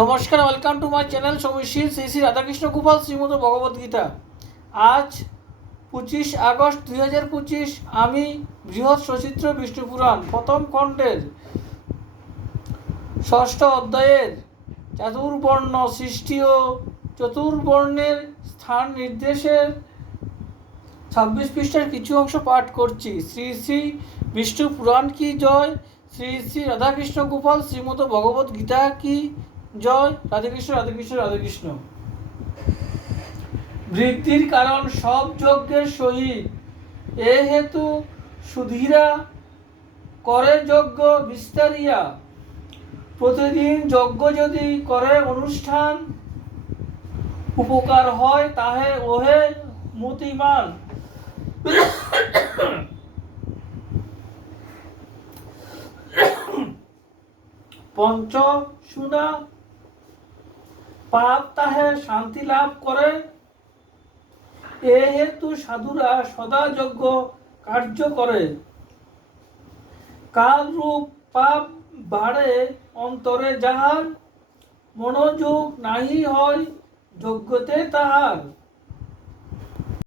নমস্কার, welcome to my channel সৌমিশীল শ্রী শ্রী রাধাকৃষ্ণ গোপাল শ্রীমদ ভগবদ্গীতা। আজ 25 আগস্ট 2025। আমি বৃহৎ সচিত্র বিষ্ণু পুরাণ প্রথম খণ্ডের ষষ্ঠ অধ্যায়ের চাতুর্বর্ণ সৃষ্টি ও চতুর্বর্ণের স্থান নির্দেশের 26 পৃষ্ঠার কিছু অংশ পাঠ করছি। শ্রী শ্রী বিষ্ণু পুরাণ কি জয়, শ্রী শ্রী রাধাকৃষ্ণ গোপাল শ্রীমদ ভগবদ্গীতা কি জয়। রাধেকৃষ্ণ রাধেকৃষ্ণ রাধেকৃষ্ণ। বৃদ্ধির কারণ সব যজ্ঞের সহিত, এ হেতু সুধীরা করে যজ্ঞ বিস্তারিয়া। প্রতিদিন যজ্ঞ যদি করে অনুষ্ঠান, উপকার হয় তাহে ওহে মতিমান। পঞ্চ শুনা পাপ তাহে শান্তি লাভ করে, এ হেতু সাধুরা সদা যজ্ঞ কার্য করে। কাল রূপ পাপ বাড়ে অন্তরে যাহার, মনোযোগ নাহি হয় যজ্ঞতে তাহার।